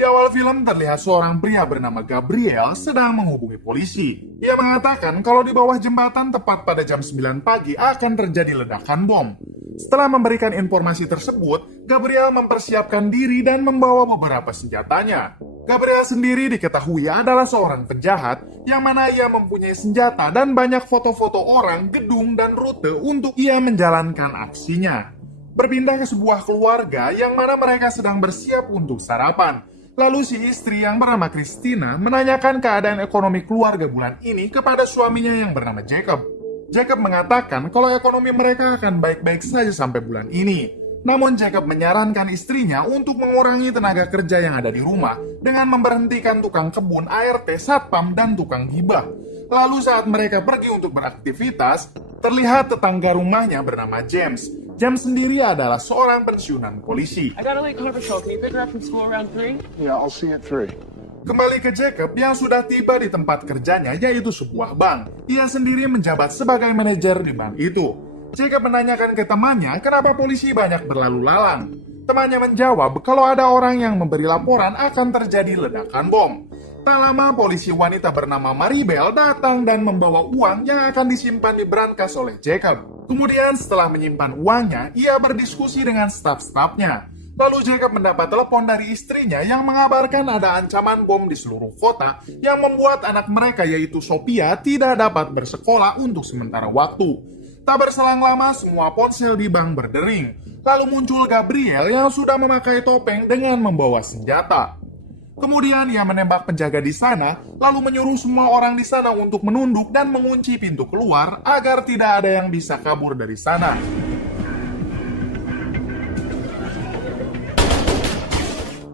Di awal film terlihat seorang pria bernama Gabriel sedang menghubungi polisi. Ia mengatakan kalau di bawah jembatan tepat pada jam 9 pagi akan terjadi ledakan bom. Setelah memberikan informasi tersebut, Gabriel mempersiapkan diri dan membawa beberapa senjatanya. Gabriel sendiri diketahui adalah seorang penjahat yang mana ia mempunyai senjata dan banyak foto-foto orang, gedung, dan rute untuk ia menjalankan aksinya. Berpindah ke sebuah keluarga yang mana mereka sedang bersiap untuk sarapan. Lalu si istri yang bernama Christina menanyakan keadaan ekonomi keluarga bulan ini kepada suaminya yang bernama Jacob. Jacob mengatakan kalau ekonomi mereka akan baik-baik saja sampai bulan ini. Namun Jacob menyarankan istrinya untuk mengurangi tenaga kerja yang ada di rumah dengan memberhentikan tukang kebun, ART, satpam, dan tukang gibah. Lalu saat mereka pergi untuk beraktivitas, terlihat tetangga rumahnya bernama James. James sendiri adalah seorang pensiunan polisi. I got a late car patrol. Can you pick her up from school around 3? Yeah, I'll see you at 3. Kembali ke Jacob yang sudah tiba di tempat kerjanya, yaitu sebuah bank. Ia sendiri menjabat sebagai manajer di bank itu. Jacob menanyakan ke temannya kenapa polisi banyak berlalu lalang. Temannya menjawab kalau ada orang yang memberi laporan akan terjadi ledakan bom. Tak lama polisi wanita bernama Maribel datang dan membawa uang yang akan disimpan di brankas oleh Jacob. Kemudian setelah menyimpan uangnya, ia berdiskusi dengan staf-stafnya. Lalu Jacob mendapat telepon dari istrinya yang mengabarkan ada ancaman bom di seluruh kota yang membuat anak mereka yaitu Sophia tidak dapat bersekolah untuk sementara waktu. Tak berselang lama semua ponsel di bank berdering. Lalu muncul Gabriel yang sudah memakai topeng dengan membawa senjata. Kemudian ia menembak penjaga di sana, lalu menyuruh semua orang di sana untuk menunduk dan mengunci pintu keluar agar tidak ada yang bisa kabur dari sana.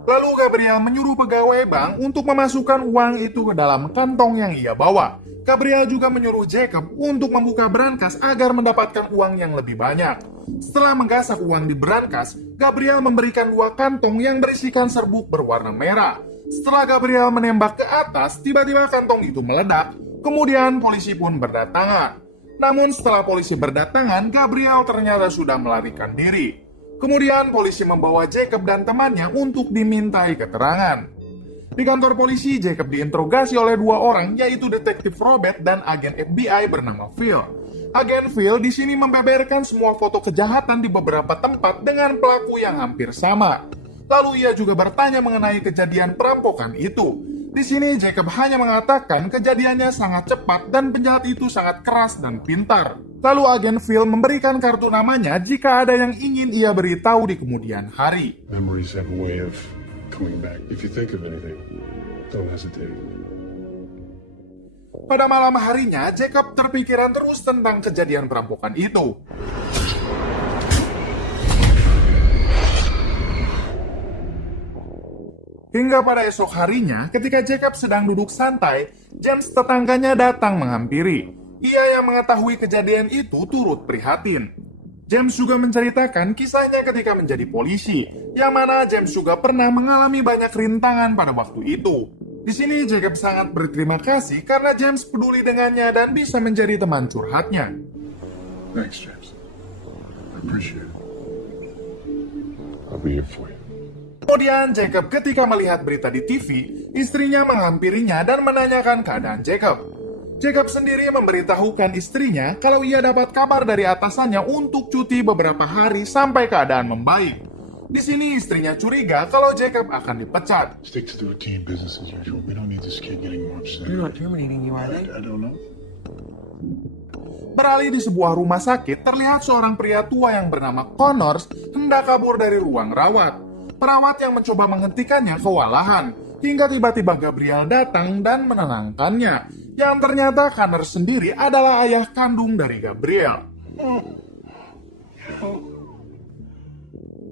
Lalu Gabriel menyuruh pegawai bank untuk memasukkan uang itu ke dalam kantong yang ia bawa. Gabriel juga menyuruh Jacob untuk membuka brankas agar mendapatkan uang yang lebih banyak. Setelah menggasak uang di brankas, Gabriel memberikan 2 kantong yang berisikan serbuk berwarna merah. Setelah Gabriel menembak ke atas, tiba-tiba kantong itu meledak. Kemudian polisi pun berdatangan. Namun setelah polisi berdatangan, Gabriel ternyata sudah melarikan diri. Kemudian polisi membawa Jacob dan temannya untuk dimintai keterangan. Di kantor polisi, Jacob diinterogasi oleh 2 orang, yaitu detektif Robert dan agen FBI bernama Phil. Agen Phil di sini membeberkan semua foto kejahatan di beberapa tempat dengan pelaku yang hampir sama. Lalu ia juga bertanya mengenai kejadian perampokan itu. Di sini Jacob hanya mengatakan kejadiannya sangat cepat dan penjahat itu sangat keras dan pintar. Lalu agen Phil memberikan kartu namanya jika ada yang ingin ia beritahu di kemudian hari. Memories have a way of coming back. If you think of anything, don't hesitate. Pada malam harinya, Jacob terpikiran terus tentang kejadian perampokan itu. Hingga pada esok harinya, ketika Jacob sedang duduk santai, James tetangganya datang menghampiri. Ia yang mengetahui kejadian itu turut prihatin. James juga menceritakan kisahnya ketika menjadi polisi, yang mana James juga pernah mengalami banyak rintangan pada waktu itu. Di sini Jacob sangat berterima kasih karena James peduli dengannya dan bisa menjadi teman curhatnya. Thanks, James. I appreciate it. I'll be here for you. Kemudian Jacob ketika melihat berita di TV, istrinya menghampirinya dan menanyakan keadaan Jacob. Jacob sendiri memberitahukan istrinya kalau ia dapat kabar dari atasannya untuk cuti beberapa hari sampai keadaan membaik. Di sini istrinya curiga kalau Jacob akan dipecat. Stick to the routine, business as usual. We don't need this kid getting more upset. They're not terminating you, are they? I don't know. Beralih di sebuah rumah sakit, terlihat seorang pria tua yang bernama Connors hendak kabur dari ruang rawat. Perawat yang mencoba menghentikannya kewalahan, hingga tiba-tiba Gabriel datang dan menenangkannya, yang ternyata Connors sendiri adalah ayah kandung dari Gabriel.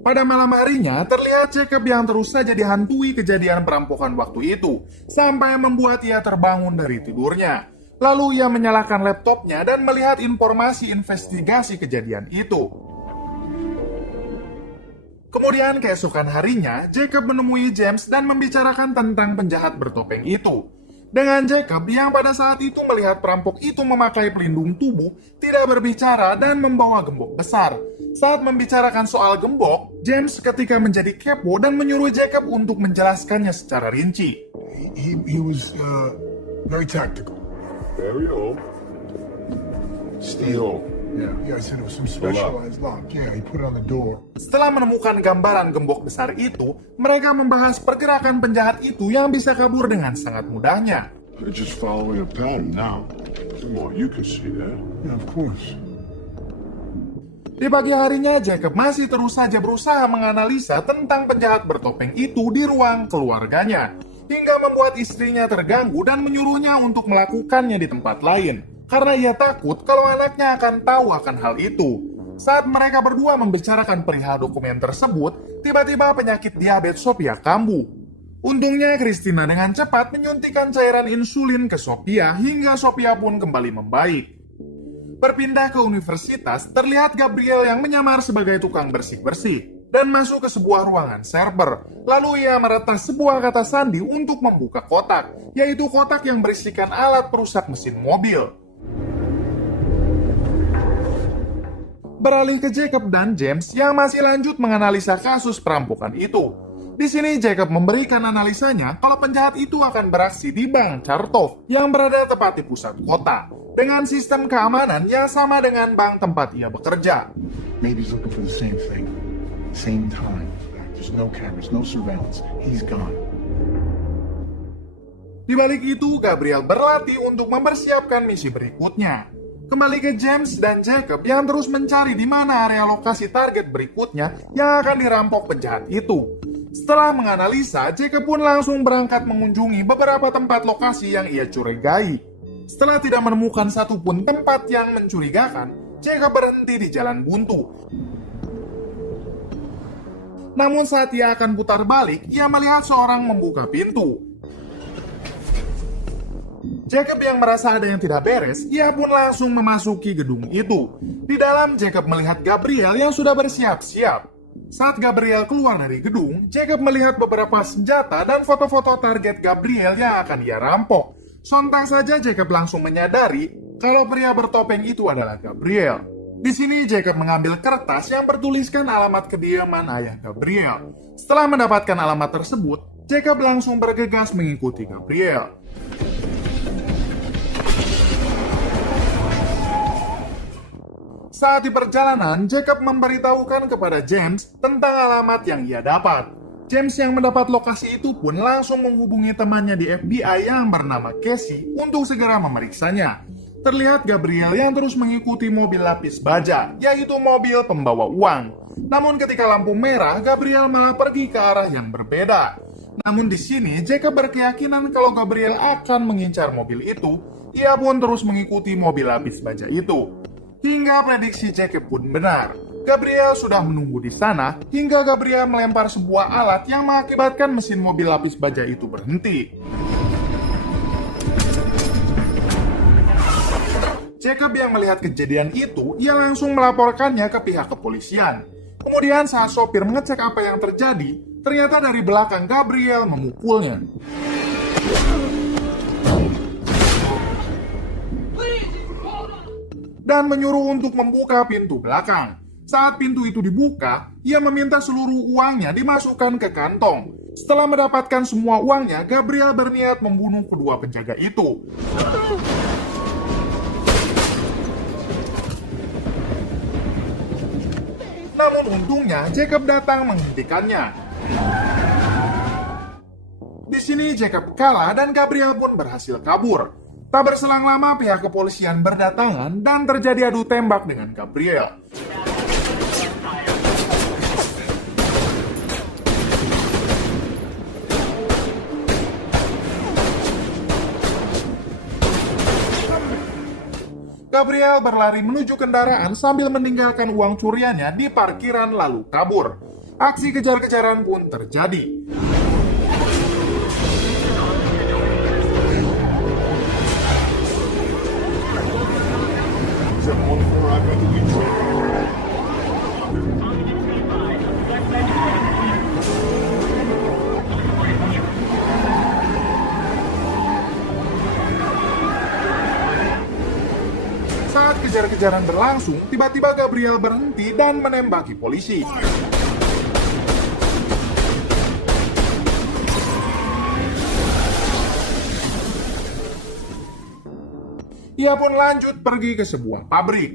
Pada malam harinya, terlihat Jacob yang terus saja dihantui kejadian perampokan waktu itu, sampai membuat ia terbangun dari tidurnya. Lalu ia menyalakan laptopnya dan melihat informasi investigasi kejadian itu. Kemudian keesokan harinya, Jacob menemui James dan membicarakan tentang penjahat bertopeng itu. Dengan Jacob yang pada saat itu melihat perampok itu memakai pelindung tubuh, tidak berbicara dan membawa gembok besar. Saat membicarakan soal gembok, James ketika menjadi kepo dan menyuruh Jacob untuk menjelaskannya secara rinci. He was very tactical. Very old. Steel. Yeah, I said it was some specialized lock. Yeah, he put it on the door. Setelah menemukan gambaran gembok besar itu, mereka membahas pergerakan penjahat itu yang bisa kabur dengan sangat mudahnya. They're just following a pattern now. Come on, you can see that. Yeah, of course. Di pagi harinya, Jacob masih terus saja berusaha menganalisa tentang penjahat bertopeng itu di ruang keluarganya, hingga membuat istrinya terganggu dan menyuruhnya untuk melakukannya di tempat lain, karena ia takut kalau anaknya akan tahu akan hal itu. Saat mereka berdua membicarakan perihal dokumen tersebut, tiba-tiba penyakit diabetes Sophia kambuh. Untungnya Christina dengan cepat menyuntikkan cairan insulin ke Sophia hingga Sophia pun kembali membaik. Berpindah ke universitas, terlihat Gabriel yang menyamar sebagai tukang bersih-bersih dan masuk ke sebuah ruangan server. Lalu ia meretas sebuah kata sandi untuk membuka kotak, yaitu kotak yang berisikan alat perusak mesin mobil. Beralih ke Jacob dan James yang masih lanjut menganalisa kasus perampokan itu. Di sini Jacob memberikan analisanya kalau penjahat itu akan beraksi di Bank Chartov yang berada tepat di pusat kota, dengan sistem keamanan yang sama dengan bank tempat ia bekerja. Maybe he's looking for the same thing. Same time. There's no cameras, no surveillance. He's gone. Di balik itu, Gabriel berlatih untuk mempersiapkan misi berikutnya. Kembali ke James dan Jacob yang terus mencari di mana area lokasi target berikutnya yang akan dirampok penjahat itu. Setelah menganalisa, Jacob pun langsung berangkat mengunjungi beberapa tempat lokasi yang ia curigai. Setelah tidak menemukan satupun tempat yang mencurigakan, Jacob berhenti di jalan buntu. Namun saat ia akan putar balik, ia melihat seorang membuka pintu. Jacob yang merasa ada yang tidak beres, ia pun langsung memasuki gedung itu. Di dalam, Jacob melihat Gabriel yang sudah bersiap-siap. Saat Gabriel keluar dari gedung, Jacob melihat beberapa senjata dan foto-foto target Gabriel yang akan ia rampok. Sontak saja Jacob langsung menyadari kalau pria bertopeng itu adalah Gabriel. Di sini Jacob mengambil kertas yang bertuliskan alamat kediaman ayah Gabriel. Setelah mendapatkan alamat tersebut, Jacob langsung bergegas mengikuti Gabriel. Saat di perjalanan, Jacob memberitahukan kepada James tentang alamat yang ia dapat. James yang mendapat lokasi itu pun langsung menghubungi temannya di FBI yang bernama Casey untuk segera memeriksanya. Terlihat Gabriel yang terus mengikuti mobil lapis baja, yaitu mobil pembawa uang. Namun ketika lampu merah, Gabriel malah pergi ke arah yang berbeda. Namun di sini, Jacob berkeyakinan kalau Gabriel akan mengincar mobil itu. Ia pun terus mengikuti mobil lapis baja itu. Hingga prediksi Jacob pun benar. Gabriel sudah menunggu di sana hingga Gabriel melempar sebuah alat yang mengakibatkan mesin mobil lapis baja itu berhenti. Jacob yang melihat kejadian itu, ia langsung melaporkannya ke pihak kepolisian. Kemudian saat sopir mengecek apa yang terjadi, ternyata dari belakang Gabriel memukulnya. Dan menyuruh untuk membuka pintu belakang. Saat pintu itu dibuka, ia meminta seluruh uangnya dimasukkan ke kantong. Setelah mendapatkan semua uangnya, Gabriel berniat membunuh kedua penjaga itu. Namun untungnya, Jacob datang menghentikannya. Di sini Jacob kalah dan Gabriel pun berhasil kabur. Tak berselang lama pihak kepolisian berdatangan dan terjadi adu tembak dengan Gabriel. Gabriel berlari menuju kendaraan sambil meninggalkan uang curiannya di parkiran lalu kabur. Aksi kejar-kejaran pun terjadi. kejar-kejaran berlangsung, tiba-tiba Gabriel berhenti dan menembaki polisi. Ia pun lanjut pergi ke sebuah pabrik,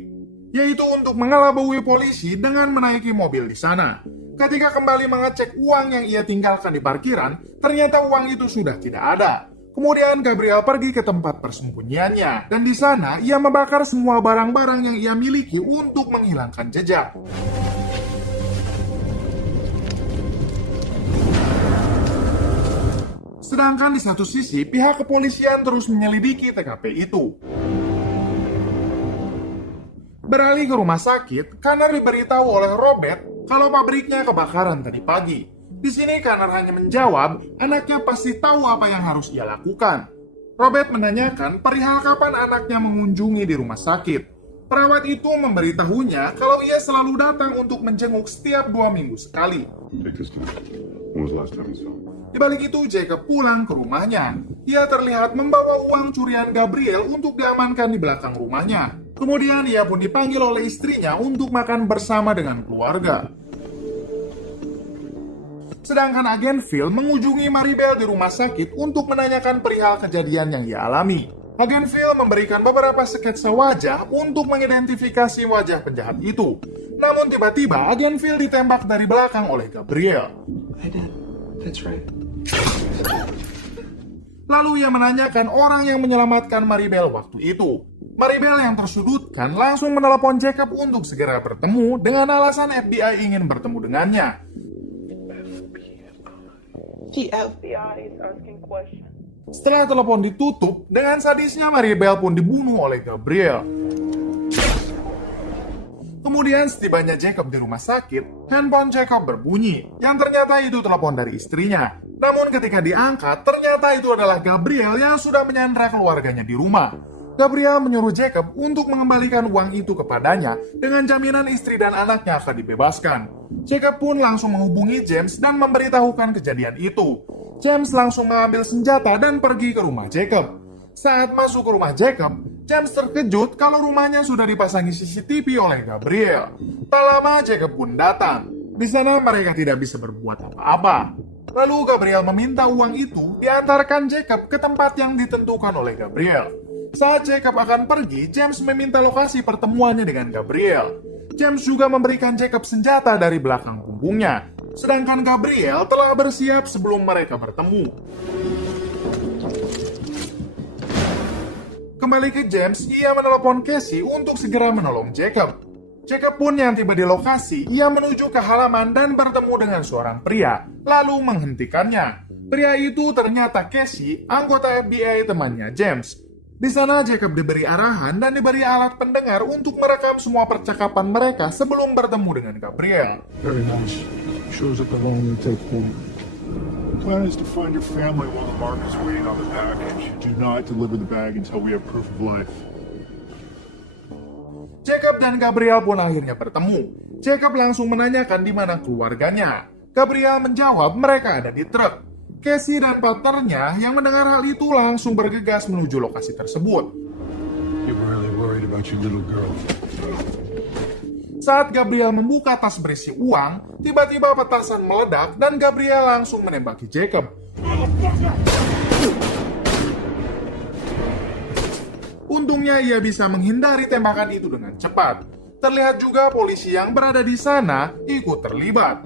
yaitu untuk mengelabui polisi dengan menaiki mobil di sana. Ketika kembali mengecek uang yang ia tinggalkan di parkiran, ternyata uang itu sudah tidak ada. Kemudian Gabriel pergi ke tempat persembunyiannya, dan di sana ia membakar semua barang-barang yang ia miliki untuk menghilangkan jejak. Sedangkan di satu sisi, pihak kepolisian terus menyelidiki TKP itu. Beralih ke rumah sakit, Connor diberitahu oleh Robert kalau pabriknya kebakaran tadi pagi. Di sini Connor hanya menjawab, anaknya pasti tahu apa yang harus ia lakukan. Robert menanyakan perihal kapan anaknya mengunjungi di rumah sakit. Perawat itu memberitahunya kalau ia selalu datang untuk menjenguk setiap 2 minggu sekali. Take this kid. When was the last time you saw him? Di balik itu, Jacob pulang ke rumahnya. Ia terlihat membawa uang curian Gabriel untuk diamankan di belakang rumahnya. Kemudian ia pun dipanggil oleh istrinya untuk makan bersama dengan keluarga. Sedangkan agen Phil mengunjungi Maribel di rumah sakit untuk menanyakan perihal kejadian yang ia alami. Agen Phil memberikan beberapa sketsa wajah untuk mengidentifikasi wajah penjahat itu. Namun tiba-tiba agen Phil ditembak dari belakang oleh Gabriel. I did. That's right. Lalu ia menanyakan orang yang menyelamatkan Maribel waktu itu. Maribel yang tersudutkan langsung menelepon Jacob untuk segera bertemu dengan alasan FBI ingin bertemu dengannya. The FBI is asking questions. Setelah telepon ditutup, dengan sadisnya Maribel pun dibunuh oleh Gabriel. Kemudian setibanya Jacob di rumah sakit, handphone Jacob berbunyi, yang ternyata itu telepon dari istrinya. Namun ketika diangkat, ternyata itu adalah Gabriel yang sudah menyandra keluarganya di rumah. Gabriel menyuruh Jacob untuk mengembalikan uang itu kepadanya dengan jaminan istri dan anaknya akan dibebaskan. Jacob pun langsung menghubungi James dan memberitahukan kejadian itu. James langsung mengambil senjata dan pergi ke rumah Jacob. Saat masuk ke rumah Jacob, James terkejut kalau rumahnya sudah dipasangi CCTV oleh Gabriel. Tak lama Jacob pun datang. Di sana mereka tidak bisa berbuat apa-apa. Lalu Gabriel meminta uang itu diantarkan Jacob ke tempat yang ditentukan oleh Gabriel. Saat Jacob akan pergi, James meminta lokasi pertemuannya dengan Gabriel. James juga memberikan Jacob senjata dari belakang punggungnya. Sedangkan Gabriel telah bersiap sebelum mereka bertemu. Kembali ke James, ia menelepon Casey untuk segera menolong Jacob. Jacob pun yang tiba di lokasi, ia menuju ke halaman dan bertemu dengan seorang pria, lalu menghentikannya. Pria itu ternyata Casey, anggota FBI temannya James. Di sana Jacob diberi arahan dan diberi alat pendengar untuk merekam semua percakapan mereka sebelum bertemu dengan Gabriel. Very nice. Shows up alone and take form. The plan is to find your family while the mark is waiting on the package. Do not deliver the bag until we have proof of life. Jacob dan Gabriel pun akhirnya bertemu. Jacob langsung menanyakan di mana keluarganya. Gabriel menjawab mereka ada di truk. Casey dan partnernya yang mendengar hal itu langsung bergegas menuju lokasi tersebut. You were really worried about your little girl. Saat Gabriel membuka tas berisi uang, tiba-tiba petasan meledak dan Gabriel langsung menembaki Jacob. Untungnya ia bisa menghindari tembakan itu dengan cepat. Terlihat juga polisi yang berada di sana ikut terlibat.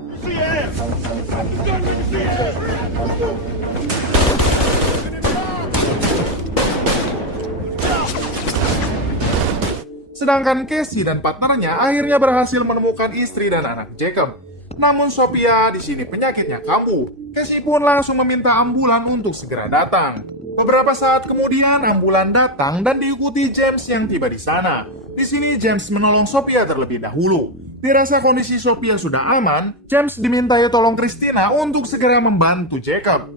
Sedangkan Casey dan partnernya akhirnya berhasil menemukan istri dan anak Jacob. Namun Sophia di sini penyakitnya kambuh. Casey pun langsung meminta ambulan untuk segera datang. Beberapa saat kemudian ambulan datang dan diikuti James yang tiba di sana. Di sini James menolong Sophia terlebih dahulu. Dirasa kondisi Sophia sudah aman, James dimintai tolong Christina untuk segera membantu Jacob.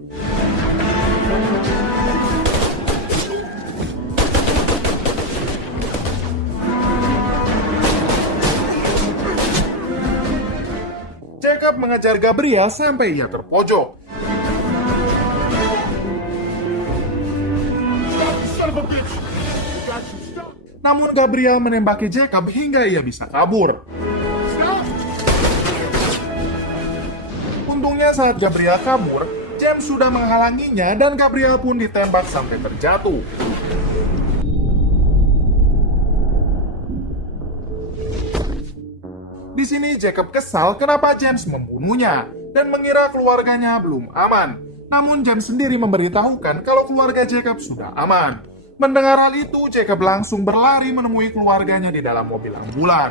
Jacob mengejar Gabriel sampai ia terpojok. Namun Gabriel menembaki Jacob hingga ia bisa kabur. Untungnya saat Gabriel kabur, James sudah menghalanginya dan Gabriel pun ditembak sampai terjatuh. Di sini Jacob kesal kenapa James membunuhnya dan mengira keluarganya belum aman. Namun James sendiri memberitahukan kalau keluarga Jacob sudah aman. Mendengar hal itu, Jacob langsung berlari menemui keluarganya di dalam mobil ambulan.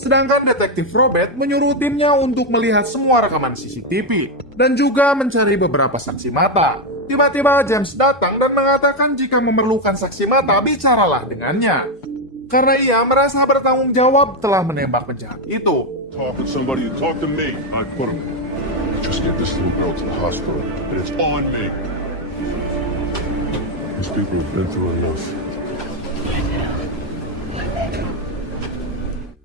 Sedangkan detektif Robert menyuruh timnya untuk melihat semua rekaman CCTV dan juga mencari beberapa saksi mata. Tiba-tiba James datang dan mengatakan jika memerlukan saksi mata, bicaralah dengannya. Karena ia merasa bertanggung jawab telah menembak penjahat itu. Talk to somebody, talk to me. I put him. Just get this little girl to the hospital. And it's on me. These people have been through enough.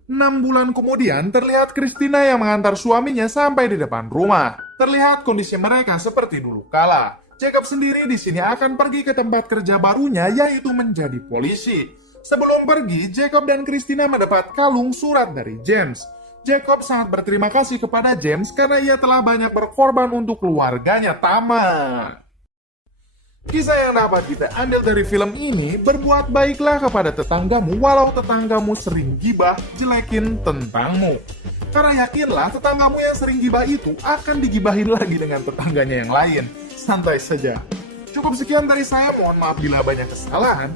6 bulan kemudian, terlihat Christina yang mengantar suaminya sampai di depan rumah. Terlihat kondisi mereka seperti dulu kala. Jacob sendiri di sini akan pergi ke tempat kerja barunya, yaitu menjadi polisi. Sebelum pergi, Jacob dan Christina mendapat kalung surat dari James. Jacob sangat berterima kasih kepada James karena ia telah banyak berkorban untuk keluarganya. Tamat. Kisah yang dapat kita ambil dari film ini, berbuat baiklah kepada tetanggamu walau tetanggamu sering gibah jelekin tentangmu. Karena yakinlah tetanggamu yang sering gibah itu akan digibahin lagi dengan tetangganya yang lain. Santai saja. Cukup sekian dari saya, mohon maaf bila banyak kesalahan.